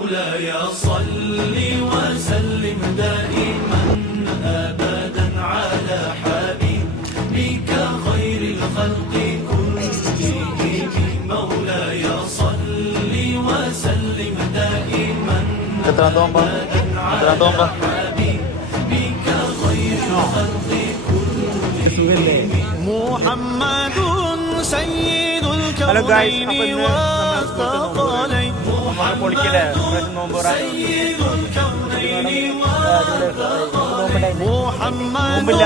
مولاي صل وسلم دائما أبدا على حبيبك خير الخلق كلهم مولاي صل وسلم دائما أبدا على حبيبك خير الخلق كلهم محمد سيد الكونين والثقلين محمد سيد الكونين والثقلين محمد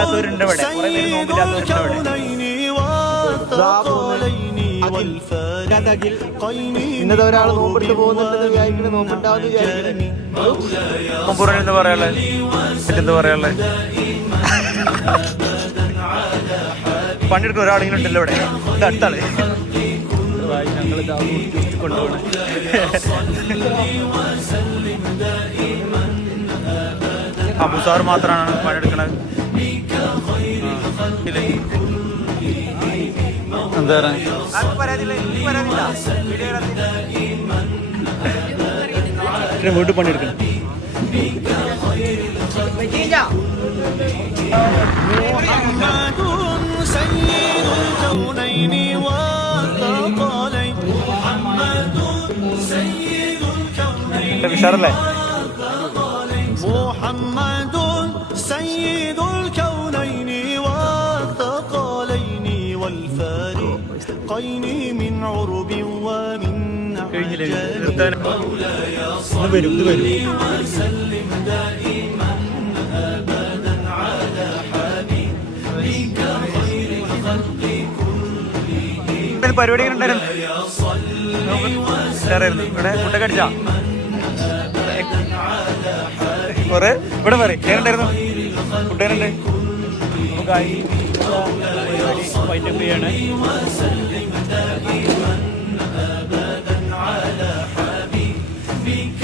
سيد الكونين والثقلين والفارقين ഇന്നത്തെ ഒരാൾ നോമ്പെടുത്ത് പോകുന്നുണ്ടെന്ന് വിചാരിക്കണം, നോമ്പുണ്ടാവുന്ന വിചാരിക്കണം. എന്താ പറയാനുള്ളത്? എന്താ പറയാനുള്ളത്? പണിയെടുക്കുന്ന ഒരാളെങ്കിലും ഉണ്ടല്ലോ ഇവിടെ. ഇത് അടുത്താള് ഞങ്ങൾ കൊണ്ടുപോകണം. അബുസാർ മാത്രമാണ് പണിയെടുക്കണത്. എന്താ വീട്ടിൽ പണിയെടുക്കണം. سيد الكونين والثقلين محمد سيد الكونين والثقلين محمد سيد الكونين والثقلين والفارقين من عرب ومن عجم مولاي صل وسلم دائما أبدا على حبيبك خير الخلق كلهم പരിപാടി ഉണ്ടായിരുന്നു. ഇവിടെ ഫുഡൊക്കെ അടിച്ചാ കുറെ ഇവിടെ പറയും എങ്ങനെയുണ്ടായിരുന്നു ഫുഡ്? എങ്ങനെയുണ്ട്? പരിപാടി വൈൻഡപ്പ് ചെയ്യാണ്. أبدا على حبيبك